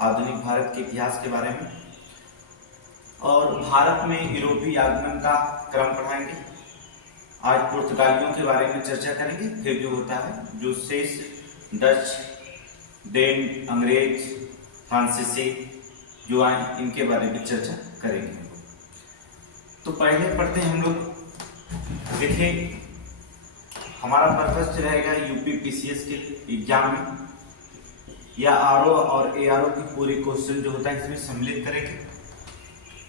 आधुनिक भारत के इतिहास के बारे में और भारत में यूरोपीय आगमन का क्रम पढ़ाएंगे। आज पुर्तगालियों के बारे में चर्चा करेंगे। फिर जो होता है जो शेष डच, डेन, अंग्रेज, फ्रांसीसी जो आए इनके बारे में चर्चा करेंगे। तो पहले पढ़ते हैं हम लोग। देखिए हमारा पर्पस रहेगा यूपीपीसीएस के एग्जाम में या आरओ और एआरओ की पूरी क्वेश्चन जो होता है इसमें सम्मिलित करेंगे।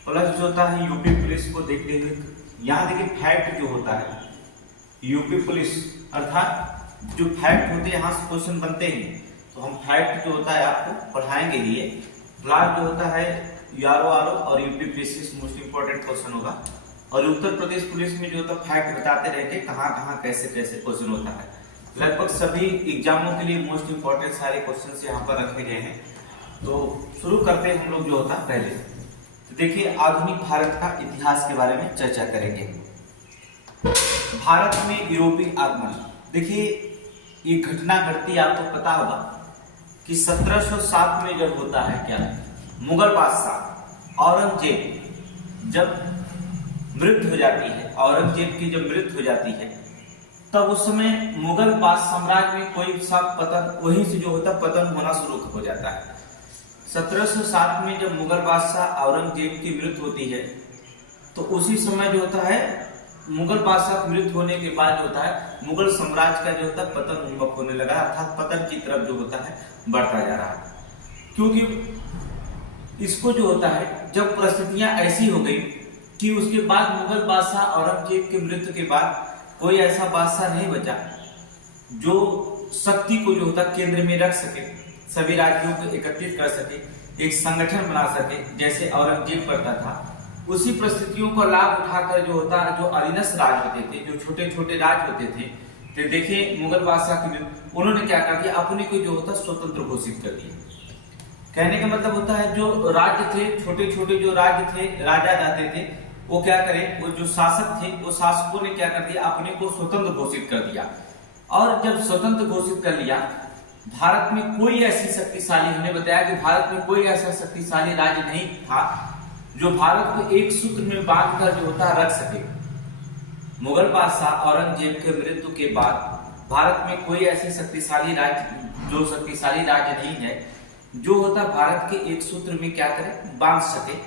प्लस जो होता है यूपी पुलिस को देखते हुए यहाँ देखिए फैक्ट जो होता है यूपी पुलिस अर्थात जो फैक्ट होते हैं यहाँ से क्वेश्चन बनते हैं, तो हम फैक्ट जो होता है आपको पढ़ाएंगे ही। क्लास जो होता है आरओ और यूपीपीसीएस मोस्ट इंपोर्टेंट क्वेश्चन होगा। और उत्तर प्रदेश पुलिस में जो होता है फैक्ट बताते रहेंगे कहाँ कैसे क्वेश्चन होता है। लगभग सभी एग्जामों के लिए मोस्ट इंपोर्टेंट सारे क्वेश्चन यहाँ पर रखे गए हैं। तो शुरू करते हैं हम लोग जो होता है पहले। तो देखिए आधुनिक भारत का इतिहास के बारे में चर्चा करेंगे। भारत में यूरोपीय आगमन, देखिए ये घटना घटती आपको पता होगा कि 1707 में जब होता है क्या मुगल बादशाह औरंगजेब जब मृत्यु हो जाती है, औरंगजेब की जब मृत्यु हो जाती है तब उस समय मुगल साम्राज्य में कोई सा पतन वहीं से जो होता पतन होना शुरू हो जाता है। 1707 में जब मुगल बादशाह औरंगजेब की मृत्यु होती है तो उसी समय जो होता है मुगल बादशाह की मृत्यु होने के बाद जो होता है मुगल साम्राज्य का जो होता है पतन उन्मुख होने लगा, अर्थात पतन की तरफ जो होता है बढ़ता जा रहा है। क्योंकि इसको जो होता है जब परिस्थितियां ऐसी हो गई कि उसके बाद मुगल बादशाह औरंगजेब की मृत्यु के बाद कोई ऐसा बादशाह नहीं बचा जो शक्ति को जो होता केंद्र में रख सके, सभी राज्यों को एकत्रित कर सके, एक संगठन बना सके जैसे औरंगजेब करता था। उसी परिस्थितियों का लाभ उठाकर जो होता जो अधीनस्थ राज होते थे, जो छोटे छोटे राज होते थे, तो देखिए मुगल बादशाह की उन्होंने क्या कर दिया, अपने को जो होता स्वतंत्र घोषित कर दिया। कहने का मतलब होता है जो राज्य थे, छोटे छोटे जो राज्य थे, राजा जाते थे, वो क्या करें, वो जो शासक थे वो शासकों ने क्या कर दिया, अपने को स्वतंत्र घोषित कर दिया। और जब स्वतंत्र घोषित कर लिया, भारत में कोई ऐसी शक्तिशाली, हमने बताया कि भारत में कोई ऐसा शक्तिशाली राज्य नहीं था जो भारत को एक सूत्र में बांधकर जो होता रख सके। मुगल बादशाह औरंगजेब के मृत्यु के बाद भारत में कोई ऐसी शक्तिशाली राज्य, जो शक्तिशाली राज्य नहीं है जो होता भारत के एक सूत्र में क्या करे, बांध सके।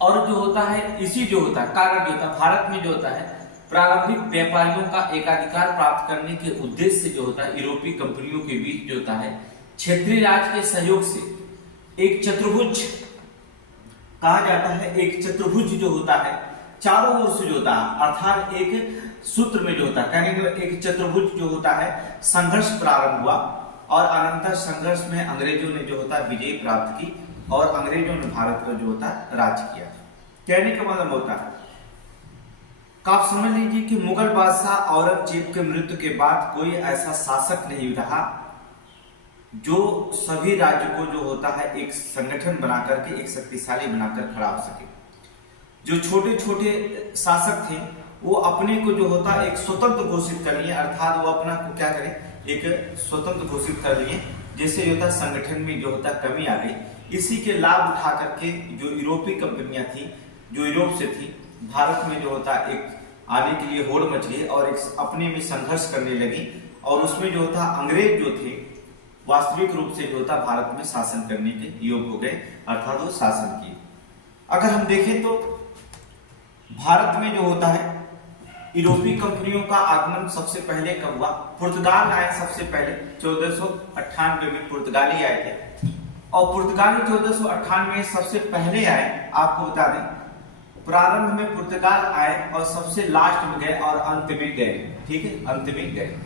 और जो होता है इसी जो होता है कारण जो होता है भारत में जो होता है प्रारंभिक व्यापारियों का एकाधिकार प्राप्त करने के उद्देश्य से जो होता है यूरोपीय कंपनियों के बीच जो होता है क्षेत्रीय राज के सहयोग से एक चतुर्भुज कहा जाता है, एक चतुर्भुज जो होता है चारों ओर से जो होता है अर्थात एक सूत्र में जो होता है, कहने के एक चतुर्भुज जो होता है संघर्ष प्रारंभ हुआ और अनंतर संघर्ष में अंग्रेजों ने जो होता है विजय प्राप्त की और अंग्रेजों ने भारत पर जो होता है राज किया। कहने का मतलब होता है आप समझ लीजिए कि मुगल बादशाह औरंगजेब के मृत्यु के बाद कोई ऐसा शासक नहीं रहा जो सभी राज्य को जो होता है एक संगठन बनाकर के, एक शक्तिशाली बनाकर खड़ा हो सके। जो छोटे छोटे शासक थे वो अपने को जो होता है एक स्वतंत्र घोषित कर लिए, अर्थात वो अपना को क्या करें, एक स्वतंत्र घोषित कर लिए, जिससे जो होता संगठन में जो होता कमी आ गई। इसी के लाभ उठा करके जो यूरोपीय कंपनियां थी, जो यूरोप से थी, भारत में जो होता एक आने के लिए होड़ मच गई और एक अपने में संघर्ष करने लगी। और उसमें जो होता अंग्रेज जो थे वास्तविक रूप से जो होता भारत में शासन करने के योग्य हो गए, अर्थात वो शासन किए। अगर हम देखें तो भारत में जो होता है यूरोपीय कंपनियों का आगमन सबसे पहले कब हुआ, पुर्तगाल आए सबसे पहले 1498 में पुर्तगाली आए थे। और पुर्तगाली 1498 में सबसे पहले आए, आपको बता दें प्रारंभ में पुर्तगाल आए और सबसे लास्ट में गए और अंत में गए, ठीक है, अंत में गए।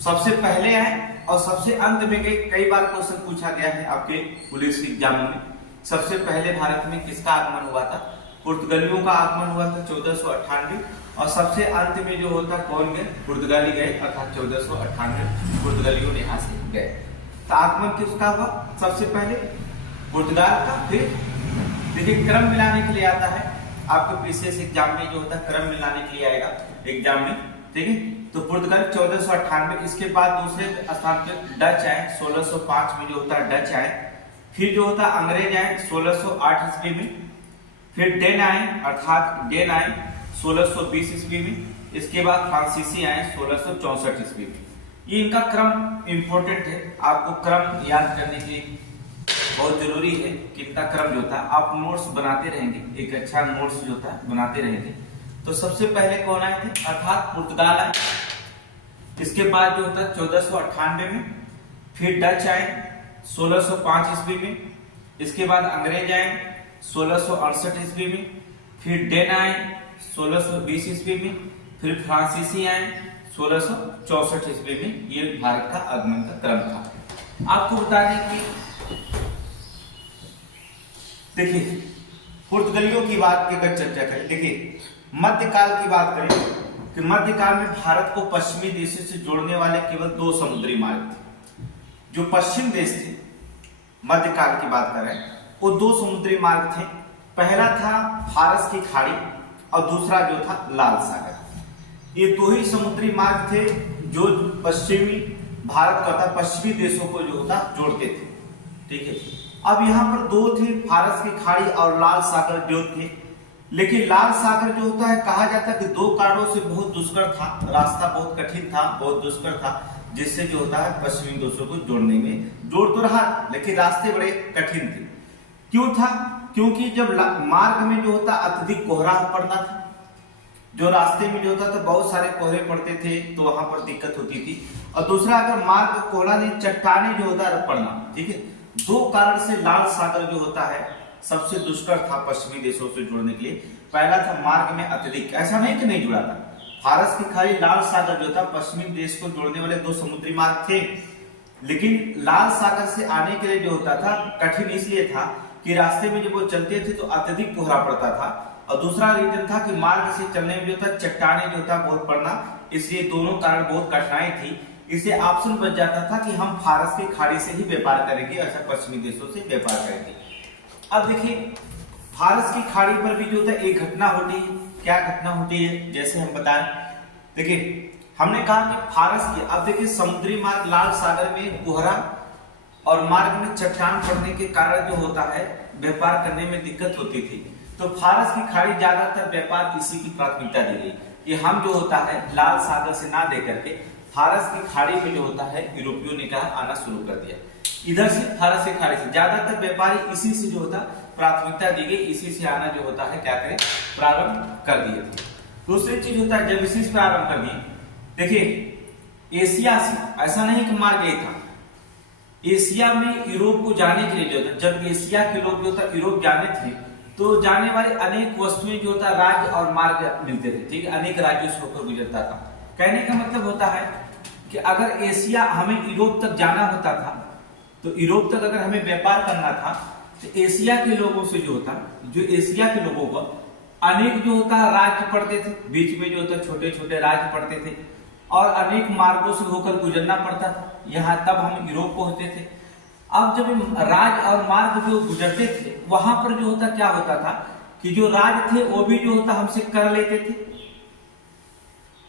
सबसे पहले आए और सबसे अंत में गए। कई बार क्वेश्चन पूछा गया है आपके पुलिस एग्जाम में, सबसे पहले भारत में किसका आगमन हुआ था, पुर्तगालियों का आगमन हुआ था 1498 और सबसे अंत में जो होता कौन गए, पुर्तगाली गए, अर्थात 1498 पुर्तगालियों ने यहाँ से गए। तो आगमन किसका हुआ, सबसे पहले पुर्तगाल का। फिर देखिए क्रम मिलाने के लिए आता है आपके पीसीएस एग्जाम में जो होता है क्रम मिलाने के लिए आएगा एग्जाम में, ठीक है। तो पुर्तगाल 1498, इसके बाद दूसरे स्थान पे डच आए 1605 में जो होता है डच आए फिर जो होता अंग्रेज आए 1608 ईस्वी में, फिर डेन आए अर्थात डेन आए 1620 ईस्वी में, इसके बाद फ्रांसीसी आए 1664 ईस्वी में। ये इनका क्रम इंपॉर्टेंट है, आपको क्रम याद करने के लिए बहुत जरूरी है कि इनका क्रम जो था आप नोट्स बनाते रहेंगे, एक अच्छा नोट्स जो था बनाते रहेंगे। तो सबसे पहले कौन आए थे अर्थात पुर्तगाल आए, इसके बाद जो होता 1498 में, फिर डच आए 1605 ईस्वी में, इसके बाद अंग्रेज आए 1668 ईस्वी में, फिर डेन आए 1620 ईस्वी में, फिर फ्रांसीसी आए 1664 ईस्वी में। ये भारत का आगमन का क्रम था। आपको बता दें कि देखिए पुर्तगालियों की बात की अगर चर्चा करें, देखिए मध्यकाल की बात करें कि मध्यकाल में भारत को पश्चिमी देशों से जोड़ने वाले केवल 2 समुद्री मार्ग थे। जो पश्चिम देश थे मध्यकाल की बात करें वो 2 समुद्री मार्ग थे। पहला था फारस की खाड़ी और दूसरा जो था लाल सागर। ये 2 ही समुद्री मार्ग थे जो पश्चिमी भारत का था पश्चिमी देशों को जो होता जोड़ते थे। ठीक है, अब यहाँ पर 2 थे, फारस की खाड़ी और लाल सागर जो थे। लेकिन लाल सागर जो होता है कहा जाता है कि 2 कारणों से बहुत दुष्कर था, रास्ता बहुत कठिन था, बहुत दुष्कर था, जिससे जो होता है पश्चिमी देशों को जोड़ने में जोड़ तो रहा लेकिन रास्ते बड़े कठिन थे। क्यों था? क्योंकि जब मार्ग में जो होता अत्यधिक कोहरा पड़ता था, जो रास्ते में जो होता था बहुत सारे कोहरे पड़ते थे तो वहां पर दिक्कत होती थी। और दूसरा अगर मार्ग कोहरा नहीं, चट्टाने जो होता है पड़ना। ठीक है, 2 कारण से लाल सागर जो होता है सबसे दुष्कर था पश्चिमी देशों से जोड़ने के लिए। पहला था मार्ग में अत्यधिक, ऐसा नहीं कि नहीं जुड़ा था, फारस की खाड़ी लाल सागर जो था पश्चिमी देश को जोड़ने वाले 2 समुद्री मार्ग थे। लेकिन लाल सागर से आने के लिए जो होता था कठिन इसलिए था कि रास्ते में जब वो चलते थे तो अत्यधिक कोहरा पड़ता था, और दूसरा रीजन था कि मार्ग से चलने में जो था चट्टाने जो था बहुत पड़ना, इसलिए दोनों कारण बहुत कठिनाई थी। इसे ऑप्शन बच जाता था कि हम फारस की खाड़ी से ही व्यापार करेंगे, ऐसा पश्चिमी देशों से व्यापार करेंगे। अब देखिए फारस की खाड़ी पर भी जो था एक घटना होती है। क्या घटना होती है? जैसे हम बताएं, देखिए हमने कहा कि फारस की, अब देखिए समुद्री मार्ग लाल सागर में कोहरा और मार्ग में चट्टान पड़ने के कारण जो होता है व्यापार करने में दिक्कत होती थी। तो फारस की खाड़ी ज्यादातर व्यापार इसी की प्राथमिकता दी गई कि हम जो होता है लाल सागर से ना दे करके फारस की खाड़ी में जो होता है यूरोपियों ने कहा आना शुरू कर दिया। इधर से फारस की खाड़ी से ज्यादातर व्यापारी इसी से जो होता प्राथमिकता दी गई, इसी से आना जो होता है क्या करें प्रारंभ कर दिए थे। दूसरी चीज होता है जब इसी से प्रारंभ कर दिए, देखिए एशिया से, ऐसा नहीं कि मार्ग यही था, एशिया में यूरोप को जाने के लिए जो था, जब एशिया के लोग जो था यूरोप जाने थे तो जाने वाले अनेक वस्तुएं जो था राज्य और मार्ग मिलते थे। ठीक है, अनेक राज्यों से होकर गुजरता था। कहने का मतलब होता है कि अगर एशिया हमें यूरोप तक जाना होता था तो यूरोप तक अगर हमें व्यापार करना था तो एशिया के लोगों से जो होता, जो एशिया के लोगों को अनेक जो होता राज्य पड़ते थे, बीच में जो होता छोटे छोटे राज्य पड़ते थे और अनेक मार्गों से होकर गुजरना पड़ता था, यहाँ तब हम यूरोप पहुंचते थे। अब जब राज्य और मार्ग जो गुजरते थे वहां पर जो होता क्या होता था कि जो राज्य थे वो भी जो होता हमसे कर लेते थे,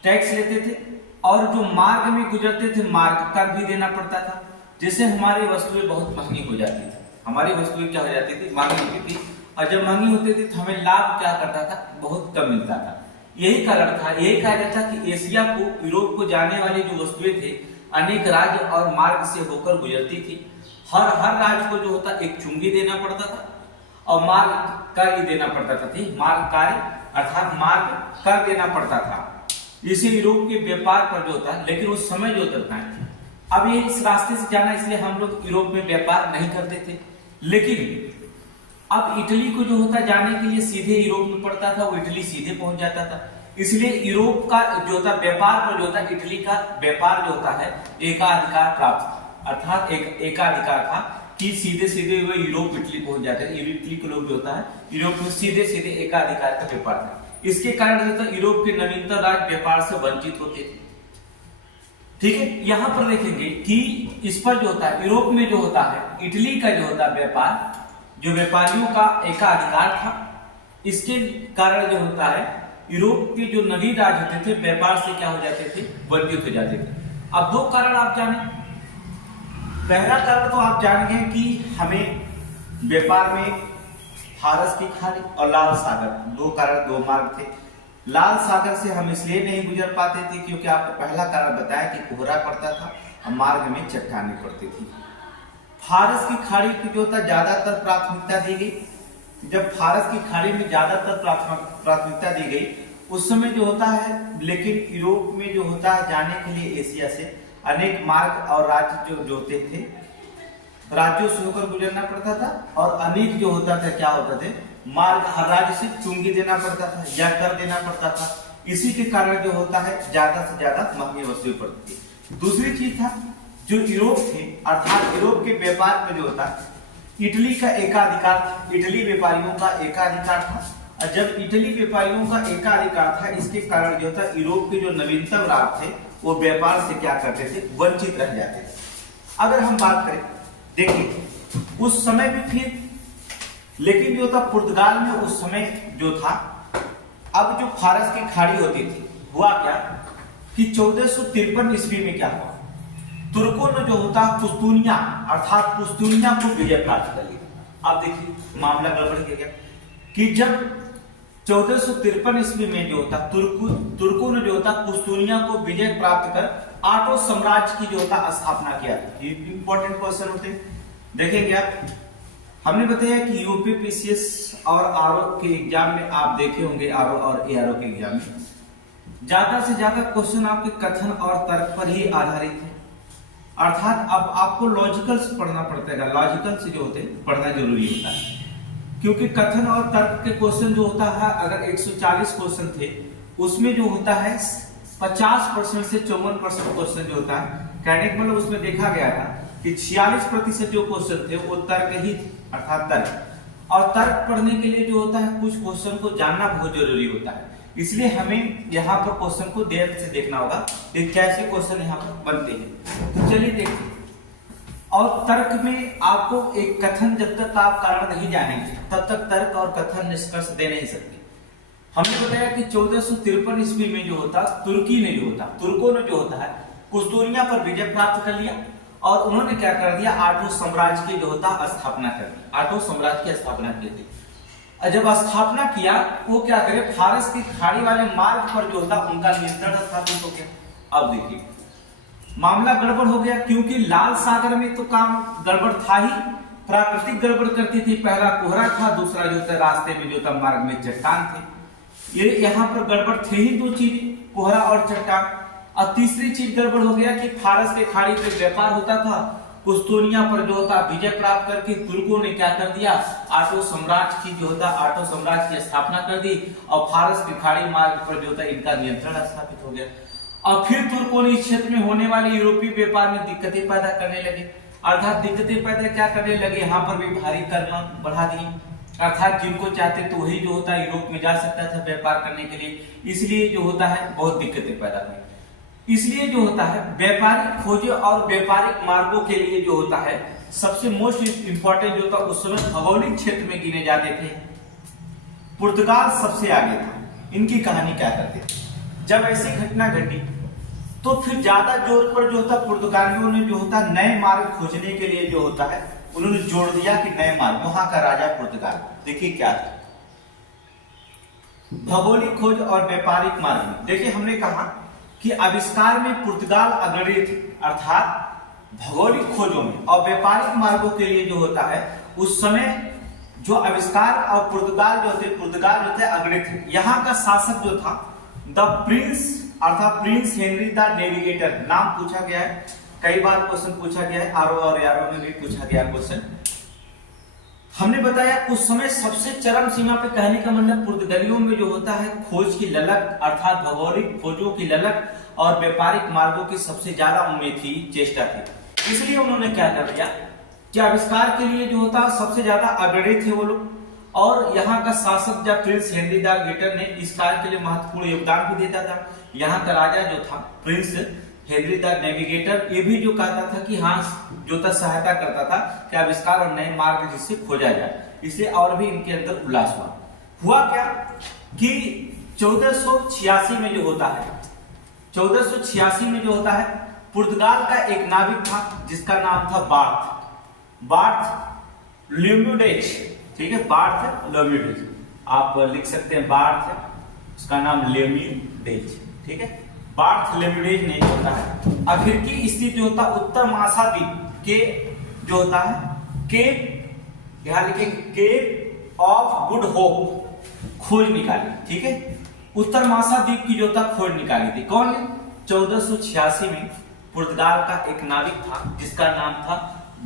टैक्स लेते थे, और जो मार्ग में गुजरते थे मार्ग कर भी देना पड़ता था, जिससे हमारी वस्तुएं बहुत महंगी हो जाती थी। हमारी वस्तुएं क्या हो जाती थी? महंगी होती थी, और जब महंगी होती थी तो हमें लाभ क्या करता था? बहुत कम मिलता था। यही कारण था, यही कहा जाता था कि एशिया को, यूरोप को जाने वाली जो वस्तुएं थे अनेक राज्य और मार्ग से होकर गुजरती थी। हर राज्य को जो होता एक चुंगी देना पड़ता था और मार्ग कर देना पड़ता था। मार्ग कार्य अर्थात मार्ग कर देना पड़ता था, इसे यूरोप के व्यापार पर जो होता है। लेकिन उस समय जो होता है अब ये इस रास्ते से जाना, इसलिए हम लोग यूरोप में व्यापार नहीं करते थे। लेकिन अब इटली को जो होता जाने के लिए सीधे यूरोप में पड़ता था, वो इटली सीधे पहुंच जाता था। इसलिए यूरोप का जो होता व्यापार पर जो होता इटली का व्यापार जो होता है एकाधिकार प्राप्त, अर्थात एकाधिकार था कि सीधे सीधे वो यूरोप इटली पहुंच जाते थे। इटली के लोग जो होता है यूरोप में सीधे सीधे एकाधिकार का व्यापार था। इसके कारण जो था यूरोप के नवीनतम राज्य व्यापार से वंचित होते थे। ठीक है, यहां पर देखेंगे कि इस पर जो होता है यूरोप में जो होता है इटली का जो होता है व्यापार, जो व्यापारियों का एकाधिकार था, इसके कारण जो होता है यूरोप के जो नवीन राज्य होते थे व्यापार से क्या हो जाते थे? वंचित हो जाते थे। अब 2 कारण आप जाने। पहला कारण तो आप जान गए कि हमें व्यापार में फारस की खाड़ी और लाल सागर, दो कारण, दो मार्ग थे। लाल सागर से हम इसलिए नहीं गुजर पाते थे क्योंकि आपको पहला कारण बताया कि कोहरा पड़ता था और मार्ग में चट्टानें पड़ती थी। फारस की खाड़ी को जो था ज्यादातर प्राथमिकता दी गई। जब फारस की खाड़ी में ज्यादातर प्राथमिकता दी गई उस समय जो होता है, लेकिन यूरोप में जो होता है जाने के लिए एशिया से अनेक मार्ग और राज्य जो होते थे, राज्यों से होकर गुजरना पड़ता था और अनेक जो होता था क्या होता थे, मार्ग हर राज्य से चुंगी देना पड़ता था या कर देना पड़ता था। इसी के कारण जो होता है ज्यादा से ज्यादा महंगी वस्तुएं पड़ती थी। दूसरी चीज था जो यूरोप थे, अर्थात यूरोप के व्यापार में जो होता इटली का एकाधिकार था, इटली व्यापारियों का एकाधिकार था। और जब इटली व्यापारियों का एकाधिकार था, इसके कारण जो था यूरोप के जो नवीनतम राज्य थे वो व्यापार से क्या करते थे, वंचित रह जाते थे। अगर हम बात करें, देखिए उस समय भी फिर, लेकिन जो था पुर्तगाल में उस समय जो था, अब जो फारस की खाड़ी होती थी, हुआ क्या कि 1453 ईस्वी में क्या हुआ, तुर्कों ने जो होता पुस्तूनिया अर्थात पुस्तूनिया को विजय प्राप्त कर लिया। अब देखिए मामला गड़बड़ हो गया कि जब 1453 ईस्वी में जो होता तुर्कों ने जो होता पुस्तूनिया को विजय प्राप्त कर आटो साम्राज्य की जो होता स्थापना किया। ये इंपॉर्टेंट क्वेश्चन होते हैं, देखेंगे आप। हमने बताया कि यूपीपीसीएस और आरओ के एग्जाम में आप देखे होंगे, आरओ और एआरओ के एग्जाम में ज्यादा से ज्यादा क्वेश्चन आपके कथन और तर्क पर ही आधारित है। अर्थात अब आपको लॉजिकल से पढ़ना पड़ता है, लॉजिकल से जो होते हैं पढ़ना जरूरी होता है, क्योंकि कथन और तर्क के क्वेश्चन जो होता है, अगर 140 क्वेश्चन थे उसमें जो होता है 50% से 54% क्वेश्चन जो होता है, कहने का मतलब उसमें देखा गया था कि 46% जो क्वेश्चन थे वो तर्क ही थे, अर्थात तर्क। और तर्क पढ़ने के लिए जो होता है कुछ क्वेश्चन को जानना बहुत जरूरी होता है, इसलिए हमें यहाँ पर क्वेश्चन को देर से देखना होगा कि कैसे क्वेश्चन यहाँ पर बनते हैं। तो चलिए देखते हैं। और तर्क में आपको एक कथन, जब तक आप कारण नहीं जानेंगे तब तक तर्क और कथन निष्कर्ष दे नहीं सकते। हमने बताया कि 1453 ईस्वी में जो होता तुर्की ने जो होता, तुर्कों ने जो होता है कुस्तूनिया पर विजय प्राप्त कर लिया और उन्होंने क्या कर दिया, आटो साम्राज्य की जो होता स्थापना कर दी, आटो साम्राज्य की स्थापना की थी। जब स्थापना किया वो क्या करे, फारस की खाड़ी वाले मार्ग पर जो होता उनका नियंत्रण स्थापित हो गया। अब देखिए मामला गड़बड़ हो गया, क्योंकि लाल सागर में तो काम गड़बड़ था ही, प्राकृतिक गड़बड़ करती थी। पहला कोहरा था, दूसरा जो था रास्ते में जो था मार्ग में चट्टान थे। ये यहाँ पर गड़बड़ थे ही दो चीज, कोहरा और चट्टान। और तीसरी चीज गड़बड़ हो गया कि फारस के खाड़ी पे व्यापार होता था, कुस्तूनिया पर जो होता विजय प्राप्त करके तुर्कों ने क्या कर दिया, आटो साम्राज्य की जो होता आटो साम्राज्य की स्थापना कर दी और फारस के खाड़ी मार्ग पर जो होता इनका नियंत्रण स्थापित हो गया। और फिर तुर्कों ने इस क्षेत्र में होने वाले यूरोपीय व्यापार में दिक्कतें पैदा करने लगे, अर्थात दिक्कतें पैदा क्या करने लगे, यहाँ पर भी भारी कर बढ़ा दिए। अर्थात जिनको चाहते तो वही जो होता यूरोप में जा सकता था व्यापार करने के लिए, इसलिए जो होता है बहुत दिक्कतें पैदा हुई। इसलिए जो होता है व्यापारिक खोजें और व्यापारिक मार्गों के लिए जो होता है सबसे मोस्ट इंपॉर्टेंट जो था उस समय भौगोलिक क्षेत्र में गिने जाते थे, पुर्तगाल सबसे आगे था। इनकी कहानी क्या करते थे, जब ऐसी घटना घटी तो फिर ज्यादा जोर पर जो होता पुर्तगालियों ने जो होता नए मार्ग खोजने के लिए जो होता है उन्होंने जोड़ दिया कि नए मार्ग। वहां का राजा पुर्तगाल, देखिए क्या था भौगोलिक खोज और व्यापारिक मार्ग में। देखिए हमने कहा कि आविष्कार में पुर्तगाल अग्रणी थे, अर्थात भौगोलिक खोजों में और व्यापारिक मार्गों के लिए जो होता है उस समय जो आविष्कार और पुर्तगाल जो थे अग्रणी थे। यहाँ का शासक जो था द प्रिंस अर्थात प्रिंस हेनरी द नेविगेटर, नाम पूछा गया है, कई बार क्वेश्चन पूछा गया है, आरओ और एआरओ में भी पूछा गया क्वेश्चन। हमने बताया उस समय सबसे चरम सीमा पे, कहने का मतलब पुर्तगालियों में जो होता है खोज की ललक अर्थात भौगोलिक खोजों की ललक और व्यापारिक मार्गों की सबसे ज्यादा उम्मीद थी, चेष्टा थी। इसलिए उन्होंने क्या कर दिया कि आविष्कार के लिए जो होता सबसे ज्यादा अग्रणी थे वो लोग, और यहाँ का शासक जब प्रिंस हेनरी द ग्रेटर ने इस कार्य के लिए महत्वपूर्ण योगदान भी देता था। यहाँ का राजा जो था प्रिंस हेनरी द नेविगेटर, ये भी जो कहता था कि हाँ जो था सहायता करता था कि आविष्कार और नए मार्ग जिससे खोजा जाए, इससे और भी इनके अंदर उल्लास हुआ क्या कि 1486 में जो होता है 1486 में जो होता है पुर्तगाल का एक नाविक था जिसका नाम था बार्थ। ल्यूमिडेज, ठीक है, बार्थ ल्यूमिडेज आप लिख सकते हैं, बार्थ, उसका नाम ल्यूमिडेज, ठीक है। बार्थ ल्यूमिडेज नहीं होता है। अफ्रीकी स्थित जो होता है उत्तर महासागरीय के जो होता है केप, यहां लिखेंगे केप ऑफ गुड होप, खोज निकाली, ठीक है। उत्तर महाद्वीप की जो था खोज निकाली थी कौन ने? 1486 में पुर्तगाल का एक नाविक था जिसका नाम था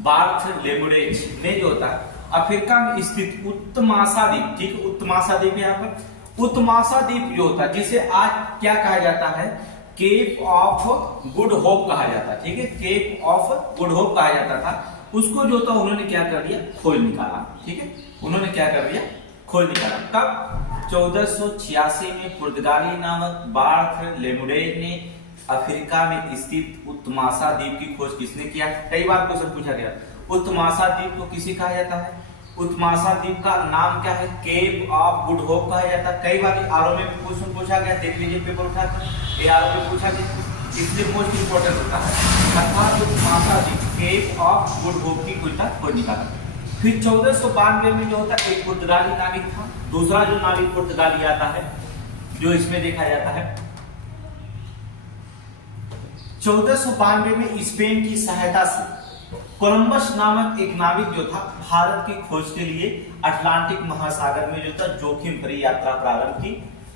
बार्थ लेमुडेज ने जो था अफ्रीका में स्थित उत्तर महाद्वीप, ठीक है, उत्तर महाद्वीप यहाँ पर उत्तर महाद्वीप जो होता है जिसे आज क्या कहा जाता है? केप ऑफ गुड होप कहा जाता है, ठीक है, केप ऑफ गुड होप कहा जाता था। उसको जो था उन्होंने क्या कर दिया? खोज निकाला, ठीक है, उन्होंने क्या कर दिया? खोज निकाला। कब? 1486 में पुर्तगाली नामक बार्थ लेमुडेज ने अफ्रीका में स्थित उत्तर महाद्वीप की खोज किसने किया? कई बार क्वेश्चन पूछा गया, उत्तर महाद्वीप को किसे कहा जाता है? उत्तर महाद्वीप का नाम क्या है? केप ऑफ गुड होप कहा जाता है। कई बार आरओ में क्वेश्चन पूछा गया, देख लीजिए पेपर उठाकर, ये आरओ में पूछा गया, इसलिए मोस्ट इंपोर्टेंट होता है। अर्थात उत्तर महाद्वीप केप ऑफ गुड होप की खोज निकाला। फिर 1492 में जो होता है एक पुर्तगाली नाविक था, दूसरा जो नाविक पुर्तगाली आता है जो इसमें देखा जाता है 1492 में स्पेन की सहायता से कोलंबस नामक एक नाविक जो था भारत की खोज के लिए अटलांटिक महासागर में जो था जोखिम भरी यात्रा प्रारंभ की।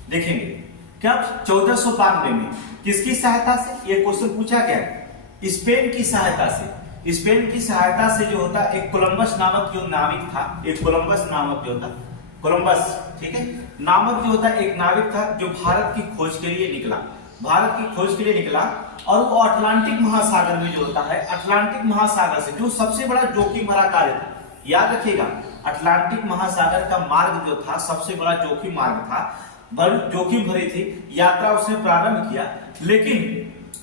देखेंगे क्या 1492 में किसकी सहायता से? ये क्वेश्चन पूछा गया, स्पेन की सहायता से। स्पेन की सहायता से जो होता एक कोलंबस नामक जो नाविक था, एक कोलंबस नामक जो था, कोलंबस, ठीक है, नामक जो होता एक नाविक था जो भारत की खोज के लिए निकला, भारत की खोज के लिए निकला और वो अटलांटिक महासागर में जो होता है, अटलांटिक महासागर से जो सबसे बड़ा जोखिम भरा कार्य था, याद रखिएगा, अटलांटिक महासागर का मार्ग जो था सबसे बड़ा जोखिम मार्ग था, बड़ी जोखिम भरी थी यात्रा उसने प्रारंभ किया। लेकिन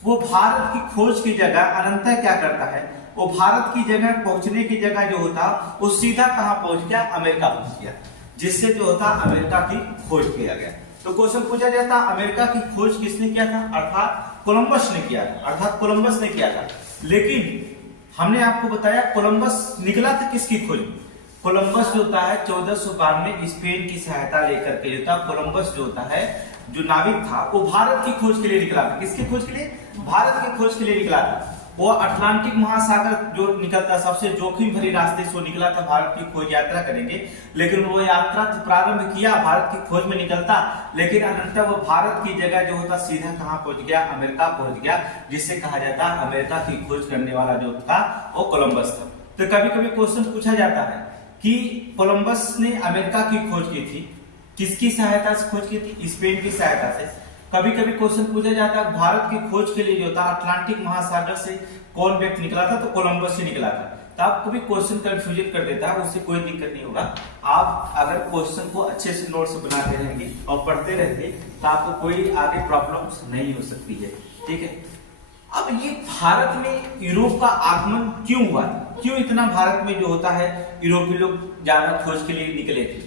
वो भारत की खोज की जगह अनंतः क्या करता है? वो भारत की जगह पहुंचने की जगह जो होता वो सीधा कहां पहुंच गया? अमेरिका पहुंच गया, जिससे जो होता अमेरिका की खोज किया गया। तो क्वेश्चन पूछा जाता अमेरिका की खोज किसने किया था? अर्थात कोलंबस ने किया था, अर्थात कोलंबस ने किया था। लेकिन हमने आपको बताया कोलंबस निकला था किसकी खोज? कोलंबस जो होता है 1492 में स्पेन की सहायता लेकर के जो था कोलंबस जो होता है जो नाविक था वो भारत की खोज के लिए निकला था। किसकी खोज के लिए? भारत की खोज के लिए निकला था। वो अटलांटिक महासागर जो निकलता सबसे जोखिम भरी रास्ते से वो निकला था भारत की खोज यात्रा करेंगे, लेकिन वो यात्रा तो प्रारंभ किया भारत की खोज में निकलता, लेकिन अनंतः वो भारत की जगह जो होता सीधा कहां पहुंच गया? अमेरिका पहुंच गया, जिससे कहा जाता अमेरिका की खोज करने वाला जो था वो कोलंबस था। तो कभी कभी क्वेश्चन पूछा जाता है कि कोलंबस ने अमेरिका की खोज की थी, किसकी सहायता से खोज की थी? स्पेन की सहायता से। कभी कभी क्वेश्चन पूछा जाता है भारत की खोज के लिए जो था अटलांटिक महासागर से कौन व्यक्ति निकला था? तो कोलंबस से निकला था। तो आपको भी क्वेश्चन कंफ्यूजन कर देता है, उससे कोई दिक्कत नहीं होगा। आप अगर क्वेश्चन को अच्छे से नोट्स बनाते रहेंगे और पढ़ते रहेंगे तो आपको कोई आगे प्रॉब्लम्स नहीं हो सकती है, ठीक है। अब ये भारत में यूरोप का आगमन क्यों हुआ? क्यों इतना भारत में जो होता है यूरोपीय लोग ज्यादा खोज के लिए निकले थे?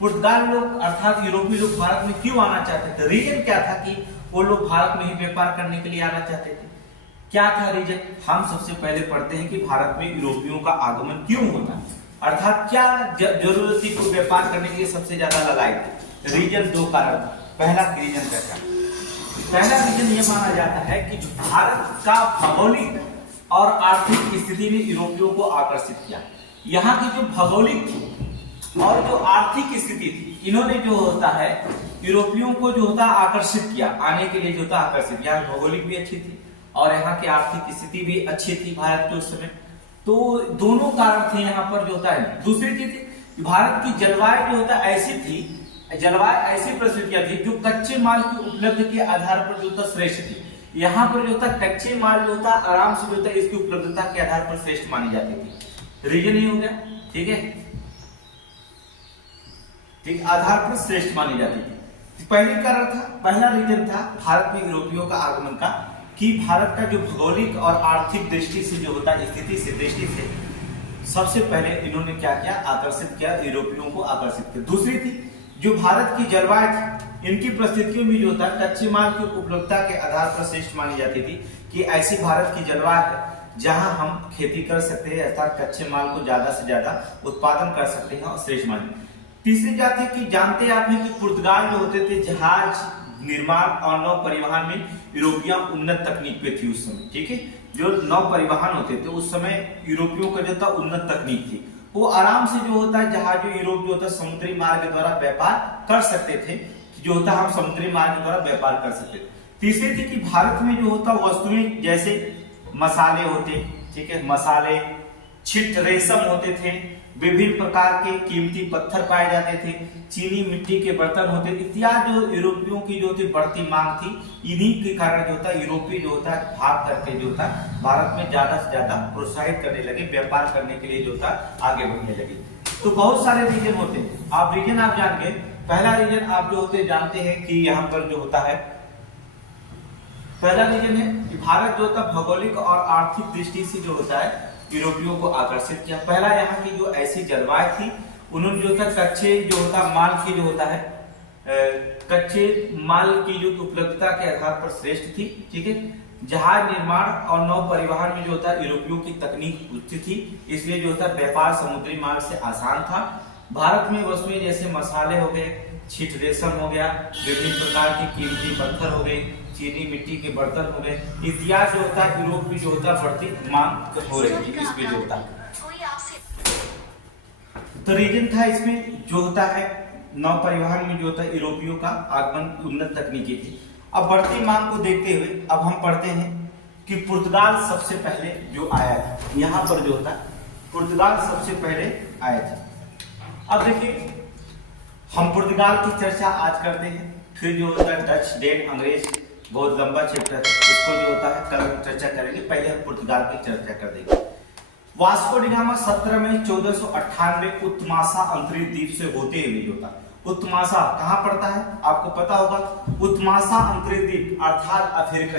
पुर्तगाल लोग अर्थात यूरोपीय लोग भारत में क्यों आना चाहते थे? रीजन क्या था कि वो लोग भारत में ही व्यापार करने के लिए आना चाहते थे? क्या था रीजन? हम सबसे पहले पढ़ते हैं कि भारत में यूरोपियों का आगमन क्यों होता, अर्थात क्या जरूरत थी को व्यापार करने के लिए सबसे ज्यादा ललायत? रीजन दो कारण। पहला रीजन क्या था? पहला रीजन ये माना जाता है कि भारत का भौगोलिक और आर्थिक स्थिति ने यूरोपियों को आकर्षित किया। यहाँ की जो भौगोलिक और जो आर्थिक स्थिति थी, इन्होंने जो होता है यूरोपियों को जो होता आकर्षित किया, आने के लिए जो होता आकर्षित। यहाँ भौगोलिक भी अच्छी थी और यहाँ की आर्थिक स्थिति भी अच्छी थी भारत के उस समय, तो दोनों कारण थे यहाँ पर जो होता है। दूसरी चीज भारत की जलवायु जो होता ऐसी थी, जलवायु ऐसी परिस्थितियां थी जो कच्चे माल की उपलब्धि के आधार पर जो होता श्रेष्ठ थी। यहाँ पर जो होता कच्चे माल जो होता आराम से जो होता इसकी उपलब्धता के आधार पर श्रेष्ठ मानी जाती थी। रीजन ये हो गया, ठीक है, ठीक, आधार पर श्रेष्ठ मानी जाती थी। पहली कारण था, पहला रीजन था भारत में यूरोपियों का आगमन का, कि भारत का जो भौगोलिक और आर्थिक दृष्टि से जो होता स्थिति से दृष्टि से सबसे पहले इन्होंने क्या किया? आकर्षित किया, यूरोपियों को आकर्षित किया। दूसरी थी जो भारत की जलवायु थी, इनकी परिस्थितियों में जो होता कच्चे माल की उपलब्धता के आधार पर श्रेष्ठ मानी जाती थी, कि ऐसी भारत की जलवायु है जहां हम खेती कर सकते हैं, अर्थात कच्चे माल को ज्यादा से ज्यादा उत्पादन कर सकते हैं और श्रेष्ठ मान। तीसरी बात है कि जानते आप हैं कि पुर्तगाल जो होते थे जहाज निर्माण और नौ परिवहन में यूरोपिया उन्नत तकनीक पे थी उस समय, ठीक है। जो नौ परिवहन होते थे उस समय यूरोपियों का जो था उन्नत तकनीक थी, वो आराम से जो होता है जहाजों यूरोप जो होता है समुद्री मार्ग द्वारा व्यापार कर सकते थे, जो होता हम समुद्री मार्ग द्वारा व्यापार कर सकते थे। तीसरी थी कि भारत में जो होता वस्तुएं जैसे मसाले होते, ठीक है, मसाले, छिट रेशम होते थे, विभिन्न प्रकार के कीमती पत्थर पाए जाते थे, चीनी मिट्टी के बर्तन होते थे इत्यादि। जो यूरोपियों की जो थी बढ़ती मांग थी, इन्हीं के कारण जो होता यूरोपीय जो होता भाग करके जो होता भारत में ज्यादा से ज्यादा प्रोत्साहित करने लगे, व्यापार करने के लिए जो होता आगे बढ़ने लगे। तो बहुत सारे रीजन होते हैं, आप रीजन आप जान गए। पहला रीजन आप जो होते जानते हैं कि यहाँ पर जो होता है, पहला रीजन है कि भारत जो होता भौगोलिक और आर्थिक दृष्टि से जो होता है यूरोपियों को आकर्षित किया। पहला यहाँ की जो ऐसी जलवायु थी, उन्होंने जो होता कच्चे जो होता माल की जो होता है कच्चे माल की जो उपलब्धता के आधार पर श्रेष्ठ थी, ठीक है। जहाज निर्माण और नौ परिवहन में जो होता है यूरोपियों की तकनीक उच्च थी, इसलिए जो होता व्यापार समुद्री मार्ग से आसान था। भारत में वस्तुएं जैसे मसाले हो गए, छिट रेशम हो गया, विभिन्न प्रकार की कीमती पत्थर हो गए, चीनी मिट्टी के बर्तन हो गए इत्यादि जो होता है यूरोप में जो होता बढ़ती मांग हो रही थी इसमें जो होता। तो रीजन था इसमें जो होता है नौ परिवहन में जो होता है यूरोपियों का आगमन उन्नत तकनीकी थी। अब बढ़ती मांग को देखते हुए अब हम पढ़ते हैं कि पुर्तगाल सबसे पहले जो आया था, यहाँ पर जो होता पुर्तगाल सबसे पहले आया था। अब देखिए हम पुर्तगाल की चर्चा आज करते हैं, फिर जो होता है डच, डेन, अंग्रेज, बहुत लंबा चैप्टर है, इसको जो होता है कल चर्चा करेंगे। पहले हम पुर्तगाल की चर्चा कर देंगे। वास्को डी गामा 17 मई 1498 उत्तमासा अंतरिक्ष द्वीप से होते हुए जो होता उत्तमासा कहाँ पड़ता है आपको पता होगा, उत्तमासा अंतरिक्ष द्वीप अर्थात अफ्रीका,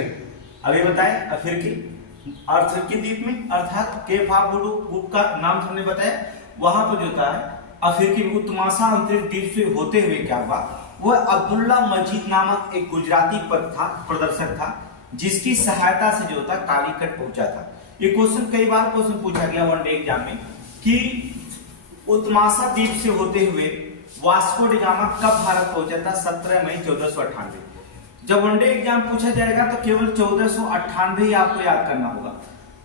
अभी बताए अफ्रीकी द्वीप में अर्थात केप हार्ड बुक का नाम हमने बताया, वहां पर जो होता है अफ्रीकी उत्तमासा अंतरिक्ष द्वीप से होते हुए क्या हुआ, वह अब्दुल्ला मजीद नामक एक गुजराती प्रदर्शक था, जिसकी सहायता से जो होता कालीकट पहुंचा था। ये क्वेश्चन कई बार क्वेश्चन पूछा गया वनडे एग्जाम में कि उत्तमासा द्वीप से होते हुए वास्को डी गामा कब भारत पहुंचा था, 17 मई 1498। जब वनडे एग्जाम पूछा जाएगा तो केवल 1498 ही आपको याद करना होगा,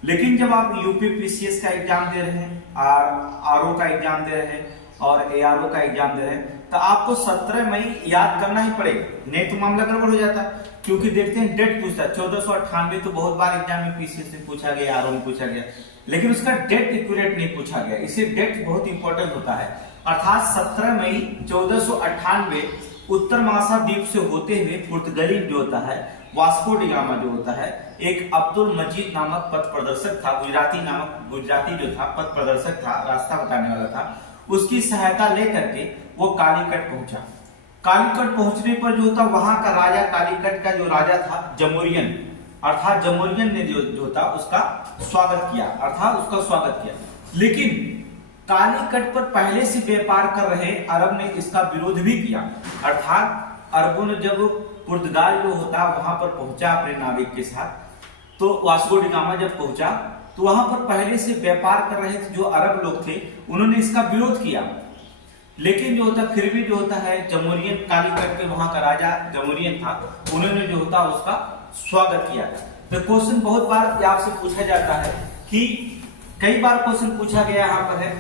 लेकिन जब आप यूपीपीसीएस का एग्जाम दे रहे हैं, आरओ का एग्जाम दे रहे हैं और एआरओ का एग्जाम दे रहे हैं तो आपको 17 मई याद करना ही पड़ेगा, नहीं तो मामला गड़बड़ हो जाता है। क्योंकि देखते हैं डेट पूछता है 1498 तो बहुत बार एग्जाम में पीसीएस में पूछा गया, आरओ में पूछा गया, लेकिन उसका डेट एक्यूरेट नहीं पूछा गया, इससे डेट बहुत इंपॉर्टेंट होता है। अर्थात 17 मई 1498 उत्तरमासा द्वीप से होते हुए पुर्तगाली जो होता है वास्को डी गामा जो होता है एक अब्दुल मजीद नामक पथ प्रदर्शक था, गुजराती जो था पथ प्रदर्शक था, रास्ता बताने वाला था, उसकी सहायता लेकर के वो कालीकट पहुंचा। कालीकट पहुंचने पर जो होता वहां का राजा, कालीकट का जो राजा था जमोरियन, अर्थात जमोरियन ने जो था उसका स्वागत किया, लेकिन कालीकट पर पहले से व्यापार कर रहे अरब ने इसका विरोध भी किया। अर्थात अरबों ने जब पुर्तगाल जो होता वहां पर पहुंचा अपने नाविक के साथ, तो वास्को डी गामा जब पहुंचा तो वहां पर पहले से व्यापार कर रहे थे जो अरब लोग थे, उन्होंने इसका विरोध किया। लेकिन जो होता फिर भी जो होता है जमोरियन, कालीकट के वहां का राजा जमोरियन था, उन्होंने जो होता उसका स्वागत किया। तो क्वेश्चन बहुत बार आपसे पूछा जाता है कि कई बार क्वेश्चन पूछा गया यहाँ पर है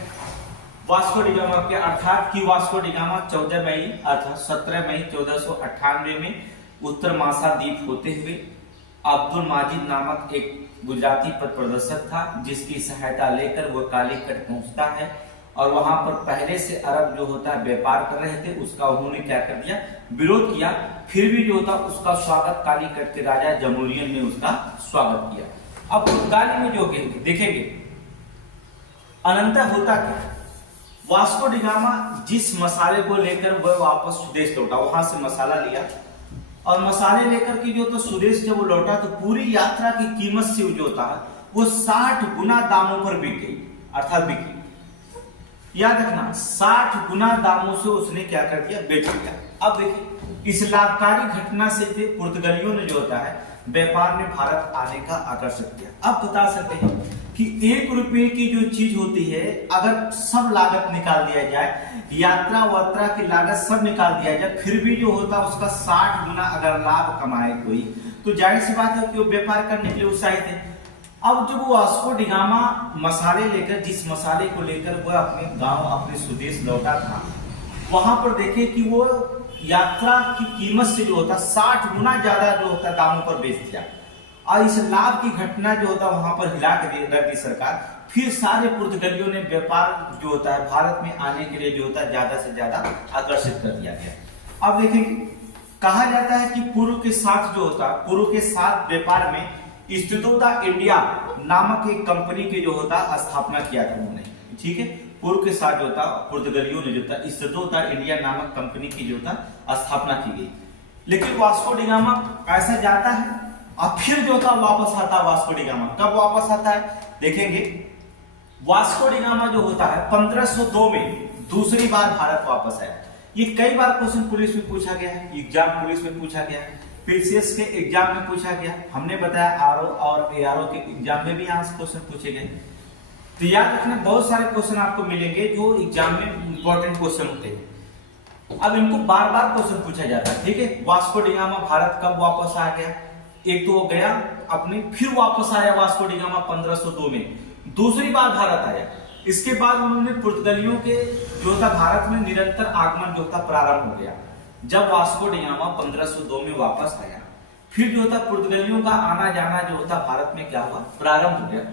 वास्को डी गामा के, अर्थात कि वास्को डी गामा 14 मई अर्थात 17 मई 1498 में उत्तरमासा द्वीप होते हुए अब्दुल माजिद नामक एक गुजराती पथ प्रदर्शक था, जिसकी सहायता लेकर वह कालीकट पहुंचता है और वहां पर पहले से अरब जो होता है व्यापार कर रहे थे, उसका उन्होंने क्या कर दिया, विरोध किया। फिर भी जो होता उसका स्वागत कालीकट के राजा जमोरियन ने उसका स्वागत किया। अब पुर्तगाली में जो देखेंगे अनंतर होता क्या, वास्को डी गामा जिस मसाले को लेकर वह वापस स्वदेश लौटा, वहां से मसाला लिया और मसाले लेकर के जो तो स्वदेश जब वो लौटा तो पूरी यात्रा की कीमत से जो होता है वो 60 गुना दामों पर बिक गई, अर्थात बिकी। याद रखना 60 गुना दामों से उसने क्या कर दिया, बेच दिया। अब देखिए इस लाभकारी घटना से पुर्तगालियों ने जो होता है व्यापार ने भारत आने का आकर्षित किया। अब बता सकते हैं कि 1 रुपए की जो चीज होती है, अगर सब लागत निकाल दिया जाए, यात्रा वात्रा की लागत सब निकाल दिया जाए, फिर भी जो होता है उसका 60 गुना अगर लाभ कमाए कोई, तो जाहिर सी बात है कि वो व्यापार करने के लिए उत्साहित है। अब जब वो वास्को डी गामा मसाले लेकर, जिस मसाले को लेकर वह अपने गांव, अपने स्वदेश लौटा था, वहां पर देखे कि वो यात्रा की कीमत से जो होता 60 गुना ज्यादा जो होता दामों पर बेच दिया। और इस लाभ की घटना जो होता वहां पर हिला के रख दी सरकार। फिर सारे पुर्तगालियों ने व्यापार जो होता है भारत में आने के लिए जो होता है ज्यादा से ज्यादा आकर्षित कर दिया गया। अब देखेंगे, कहा जाता है कि पूर्व के साथ जो होता, पूर्व के साथ व्यापार में इस्तितोता इंडिया नामक एक कंपनी के जो होता स्थापना किया था उन्होंने, ठीक है। पूर्व के साथ जो था पुर्तगालियों ने जो था इस्तितोता इंडिया नामक कंपनी की जो था स्थापना की गई। लेकिन वास्को डी गामा ऐसा जाता है और फिर जो था वापस आता है। वास्को डी गामा कब वापस आता है देखेंगे। वास्को डी गामा जो होता है 1502 में दूसरी बार भारत वापस आया। ये कई बार क्वेश्चन पुलिस में पूछा गया है, एग्जाम पुलिस में पूछा गया है, पीसीएस के एग्जाम में पूछा गया। हमने बताया आरओ और एआरओ के एग्जाम में भी यहाँ से क्वेश्चन पूछे गए। तो याद रखना, बहुत सारे क्वेश्चन आपको मिलेंगे जो एग्जाम में इंपॉर्टेंट क्वेश्चन होते हैं। अब इनको बार बार क्वेश्चन पूछा जाता है, ठीक है। वास्को डी गामा भारत कब वापस आ गया, एक तो वो गया अपने, फिर वापस आया वास्को डी गामा 1502 में, दूसरी बार भारत आया। इसके बाद उन्होंने पुर्तगालियों के जो था भारत में निरंतर आगमन जो था प्रारंभ हो गया। जब वास्को डी गामा 1502 में वापस आया, फिर जो था पुर्तगालियों का आना जाना जो होता भारत में क्या हुआ, प्रारंभ हो गया।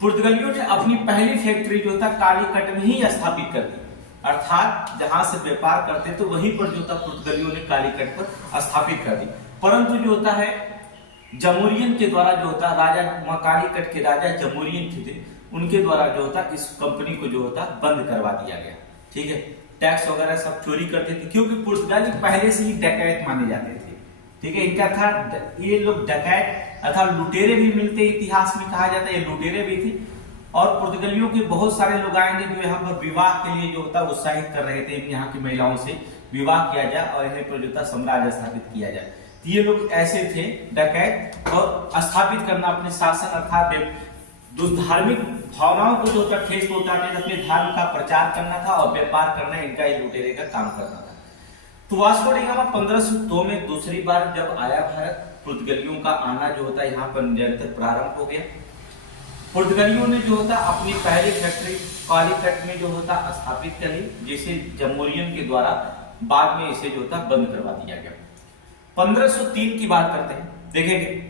पुर्तगालियों ने अपनी पहली फैक्ट्री जो था कालीकट में ही स्थापित कर दी, अर्थात जहां से व्यापार करते तो वहीं पर जो था पुर्तगालियों ने कालीकट पर स्थापित कर दी। परंतु जो होता है जमोरियन के द्वारा जो होता राजा, कालीकट के राजा जमोरियन थे, उनके द्वारा जो होता इस कंपनी को जो होता बंद करवा दिया गया, ठीक है। टैक्स वगैरह सब चोरी करते थे, क्योंकि पुर्तगाली पहले से ही डकैत माने जाते थे, ठीक है। इनका था ये लोग डकैत अर्थात लुटेरे भी मिलते, इतिहास में कहा जाता है ये लुटेरे भी थे। और पुर्तगालियों के बहुत सारे लोग आएंगे जो यहाँ पर विवाह के लिए जो होता उत्साहित कर रहे थे, यहाँ की महिलाओं से विवाह किया जाए और इन्हें पर जो था साम्राज्य स्थापित किया जाए। तो ये लोग ऐसे थे डकैत, और स्थापित करना अपने शासन अर्थात धार्मिक भावनाओं को जो था ठेस पहुंचाने, अपने धर्म का प्रचार करना था और व्यापार करना इनका ये लुटेरे का काम करना था। तो वास्को डी गामा 1502 में दूसरी बार जब आया भारत, पुर्तगालियों का आना जो होता यहाँ पर निरंतर प्रारंभ हो गया। पुर्तगालियों ने जो होता अपनी पहली फैक्ट्री कालीकट में जो होता स्थापित कर ली, जिसे जमोरियन के द्वारा बाद में इसे जो होता बंद करवा दिया गया। 1503 की बात करते हैं, देखेंगे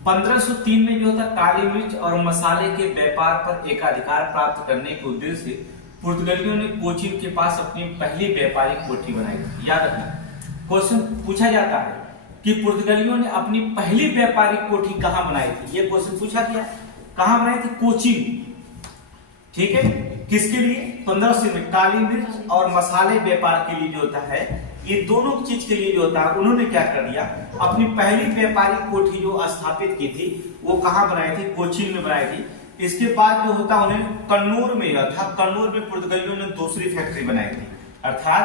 1503 में जो था काली मिर्च और मसाले के व्यापार पर एकाधिकार प्राप्त करने के उद्देश्य से पुर्तगालियों ने कोचीन के पास अपनी पहली व्यापारिक कोठी बनाई थी। याद रखना, क्वेश्चन पूछा जाता है कि पुर्तगालियों ने अपनी पहली व्यापारिक कोठी कहां बनाई थी, ये क्वेश्चन पूछा गया। कहां बनाई थी, कोचीन, ठीक है। किसके लिए, 1500 में काली मिर्च और मसाले व्यापार के लिए जो होता है, ये दोनों चीज के लिए जो होता है उन्होंने क्या कर दिया, अपनी पहली व्यापारिक कोठी जो स्थापित की थी वो कहां बनाई थी, कोचीन में बनाई थी। इसके बाद जो होता उन्हें कन्नूर में, अर्थात कन्नूर में पुर्तगालियों ने दूसरी फैक्ट्री बनाई थी। अर्थात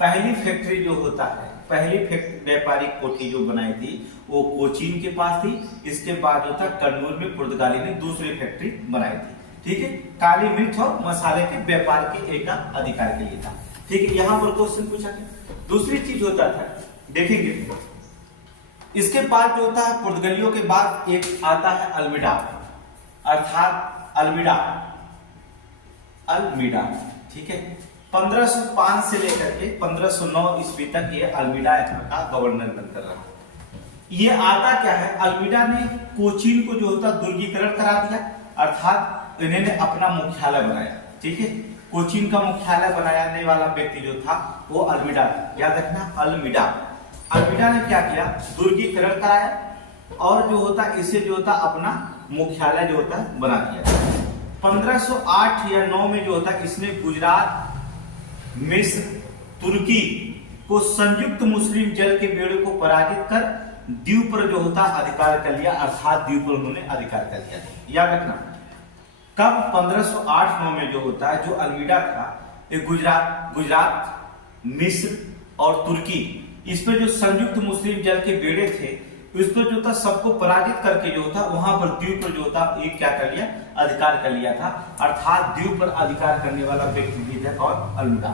पहली फैक्ट्री जो होता है, पहली व्यापारिक कोठी जो बनाई थी वो कोचीन के पास थी। इसके बाद जो था कन्नूर में पुर्तगाली ने दूसरी फैक्ट्री बनाई थी, ठीक है। काली मिर्च और मसाले के व्यापार के एक अधिकार के लिए था, ठीक है। यहाँ पर क्वेश्चन पूछा गया। दूसरी चीज होता था, देखेंगे इसके बाद जो होता है पुर्तगालियों के बाद एक आता है अल्मीडा, अर्थात अल्मीडा, ठीक है। 1505 से लेकर के 1509 ईस्वी तक ये अल्मीडा यहाँ का गवर्नर बनकर रहा। ये आता क्या है, अल्मीडा ने कोचीन को जो होता दुर्गीकरण करा दिया, अर्थात इन्होंने अपना मुख्यालय बनाया, ठीक है। कोचीन का मुख्यालय बनाने वाला व्यक्ति जो था वो अल्मीडा था, याद रखना अल्मीडा ने क्या किया, दुर्गीकरण कराया और जो होता इसे जो होता अपना मुख्यालय जो होता बना दिया। 1508 या 9 में जो होता इसने गुजरात, मिस्र, तुर्की को संयुक्त मुस्लिम जल के बेड़े को पराजित कर द्वीप पर जो होता अधिकार कर लिया, अर्थात द्वीप पर उन्होंने अधिकार कर लिया। याद रखना कब, 1508-9 में जो होता है जो अल्मीडा था, गुजरात, मिस्र और तुर्की, इस पे जो संयुक्त मुस्लिम जल के बेड़े थे उसको जो था सबको पराजित करके जो था वहां पर द्वीप पर जो था एक क्या कर लिया, अधिकार कर लिया था, अर्थात द्वीप पर अधिकार करने वाला व्यक्ति भी था और अल्मीडा।